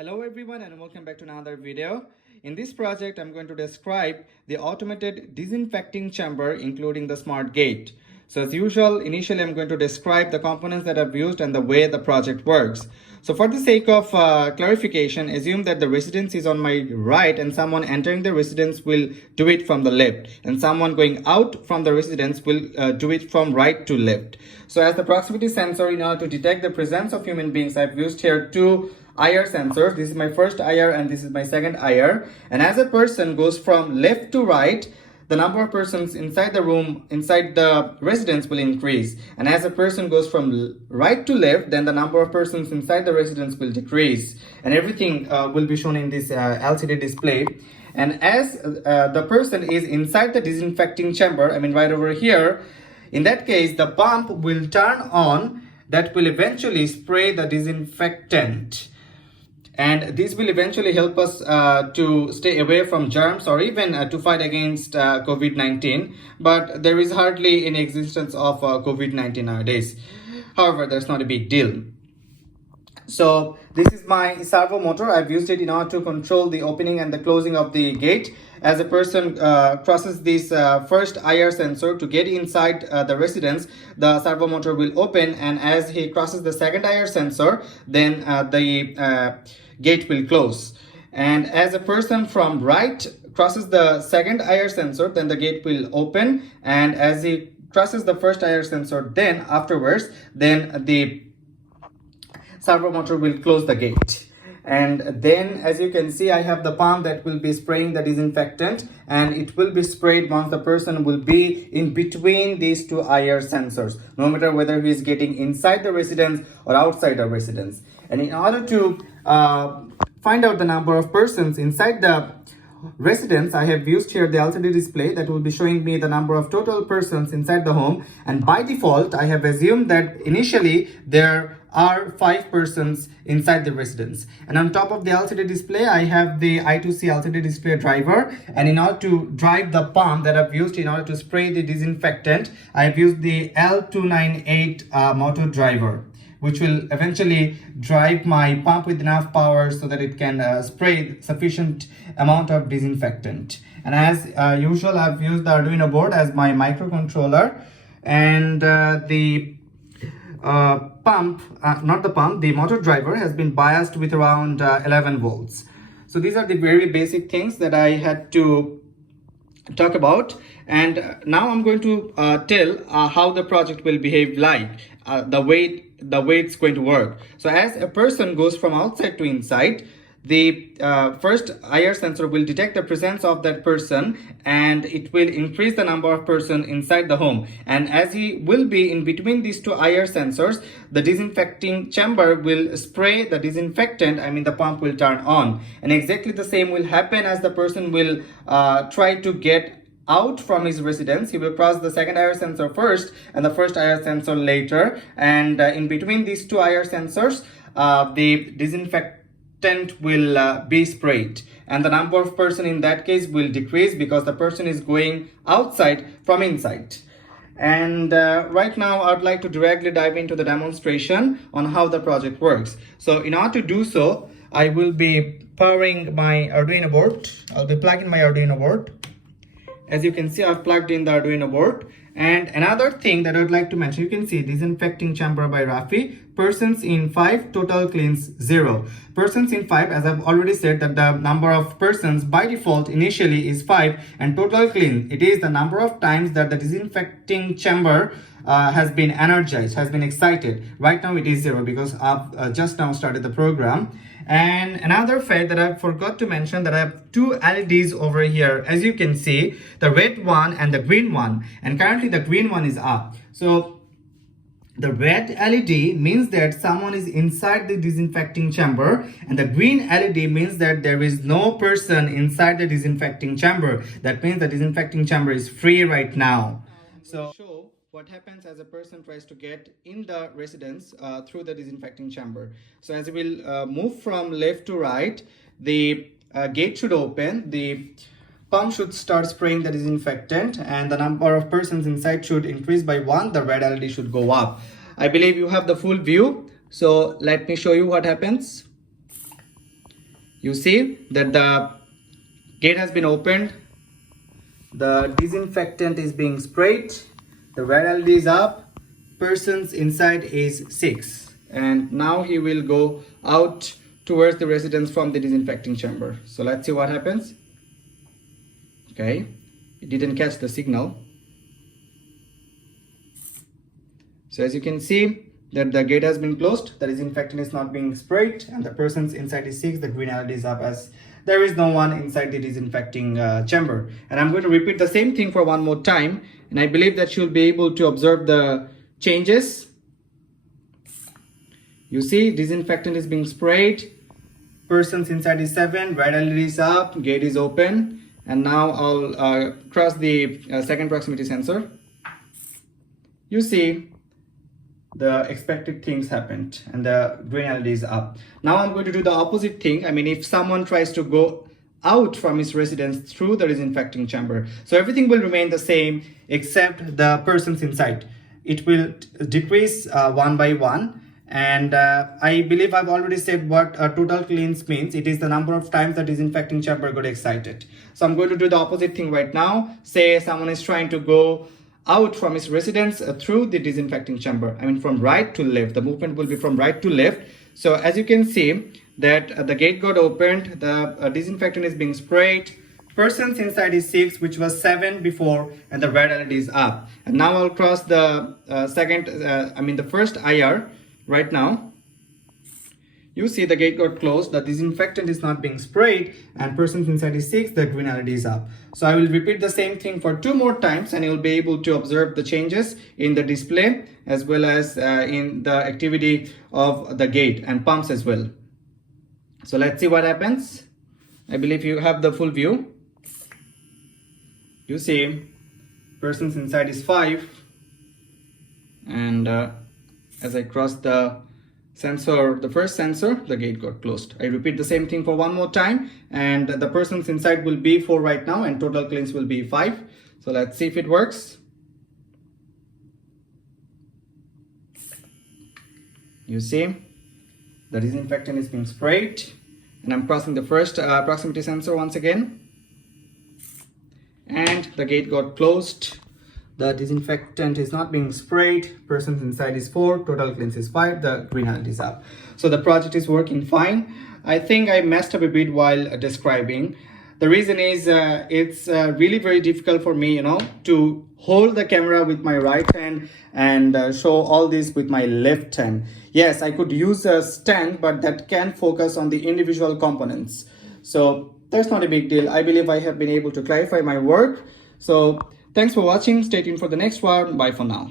Hello everyone and welcome back to another video. In this project, I'm going to describe the automated disinfecting chamber including the smart gate. So as usual, initially I'm going to describe the components that I've used and the way the project works. So for the sake of clarification, assume that the residence is on my right and someone entering the residence will do it from the left and someone going out from the residence will do it from right to left. So as the proximity sensor, in order to detect the presence of human beings, I've used here two IR sensors. This is my first IR and this is my second IR. And as a person goes from left to right, the number of persons inside the room, inside the residence will increase. And as a person goes from right to left, then the number of persons inside the residence will decrease. And everything will be shown in this LCD display. And as the person is inside the disinfecting chamber, I mean right over here, in that case, the pump will turn on that will eventually spray the disinfectant. And this will eventually help us to stay away from germs or even to fight against COVID-19. But there is hardly any existence of COVID-19 nowadays. However, that's not a big deal. So this is my servo motor. I've used it in order to control the opening and the closing of the gate. As a person crosses this first IR sensor to get inside the residence, the servo motor will open, and as he crosses the second IR sensor, then the gate will close. And as a person from right crosses the second IR sensor, then the gate will open, and as he crosses the first IR sensor, then afterwards, then the servo motor will close the gate. And then as you can see, I have the pump that will be spraying the disinfectant, and it will be sprayed once the person will be in between these two IR sensors, no matter whether he is getting inside the residence or outside the residence. And in order to find out the number of persons inside the residence, I have used here the LCD display that will be showing me the number of total persons inside the home. And by default, I have assumed that initially there are 5 persons inside the residence. And on top of the LCD display, I have the I2C LCD display driver. And in order to drive the pump that I've used in order to spray the disinfectant, I've used the L298 motor driver, which will eventually drive my pump with enough power so that it can spray sufficient amount of disinfectant. And as usual, I've used the Arduino board as my microcontroller, and the the motor driver has been biased with around 11 volts. So these are the very basic things that I had to talk about. And now I'm going to tell how the project will behave, like the way it's going to work. So as a person goes from outside to inside, the first IR sensor will detect the presence of that person, and it will increase the number of persons inside the home. And as he will be in between these two IR sensors, the disinfecting chamber will spray the disinfectant. I mean, the pump will turn on. And exactly the same will happen as the person will try to get out from his residence. He will cross the second IR sensor first and the first IR sensor later. And in between these two IR sensors, the disinfectant will be sprayed, and the number of person in that case will decrease because the person is going outside from inside. And right now I'd like to directly dive into the demonstration on how the project works. So in order to do so, I will be powering my Arduino board. I'll be plugging my Arduino board. As you can see, I've plugged in the Arduino board. And another thing that I would like to mention, you can see disinfecting chamber by Rafi. Persons in 5, total cleans 0. Persons in 5, as I've already said, that the number of persons by default initially is 5, and total clean, it is the number of times that the disinfecting chamber has been energized, has been excited. Right now it is 0 because I've just now started the program. And another fact that I forgot to mention, that I have 2 LEDs over here. As you can see, the red one and the green one. And currently the green one is up. So the red LED means that someone is inside the disinfecting chamber, and the green LED means that there is no person inside the disinfecting chamber. That means the disinfecting chamber is free right now. So show what happens as a person tries to get in the residence through the disinfecting chamber. So as we will move from left to right, the gate should open, the pump should start spraying the disinfectant, and the number of persons inside should increase by 1. The red LED should go up. I believe you have the full view, so let me show you what happens. You see that the gate has been opened, the disinfectant is being sprayed, the red LED is up, persons inside is 6, and now he will go out towards the residence from the disinfecting chamber. So let's see what happens. Okay, it didn't catch the signal. So as you can see that the gate has been closed, the disinfectant is not being sprayed, and the persons inside is 6, the green LED is up, as there is no one inside the disinfecting chamber. And I'm going to repeat the same thing for one more time, and I believe that you'll be able to observe the changes. You see, disinfectant is being sprayed, persons inside is 7, red LED is up, gate is open, and now I'll cross the second proximity sensor. You see, the expected things happened and the green LED is up. Now I'm going to do the opposite thing. I mean, if someone tries to go out from his residence through the disinfecting chamber, so everything will remain the same except the persons inside. It will decrease one by one. And I believe I've already said what total cleanse means. It is the number of times the disinfecting chamber got excited. So I'm going to do the opposite thing right now. Say someone is trying to go out from his residence through the disinfecting chamber. I mean, from right to left. The movement will be from right to left. So as you can see that the gate got opened, the disinfectant is being sprayed. Persons inside is 6, which was 7 before, and the red LED is up. And now I'll cross the the first IR right now. You see the gate got closed, the disinfectant is not being sprayed, and persons inside is 6, the green LED is up. So I will repeat the same thing for 2 more times, and you'll be able to observe the changes in the display as well as in the activity of the gate and pumps as well. So let's see what happens. I believe you have the full view. You see persons inside is 5, and as I cross the first sensor, the gate got closed. I repeat the same thing for 1 more time, and the persons inside will be 4 right now, and total cleanse will be 5. So let's see if it works. You see, the disinfectant is being sprayed, and I'm crossing the first proximity sensor once again, and the gate got closed. The disinfectant is not being sprayed, persons inside is 4, total cleanse is 5, the green LED is up. So the project is working fine. I think I messed up a bit while describing. The reason is it's really very difficult for me, to hold the camera with my right hand and show all this with my left hand. Yes, I could use a stand, but that can focus on the individual components. So that's not a big deal. I believe I have been able to clarify my work. So thanks for watching. Stay tuned for the next one. Bye for now.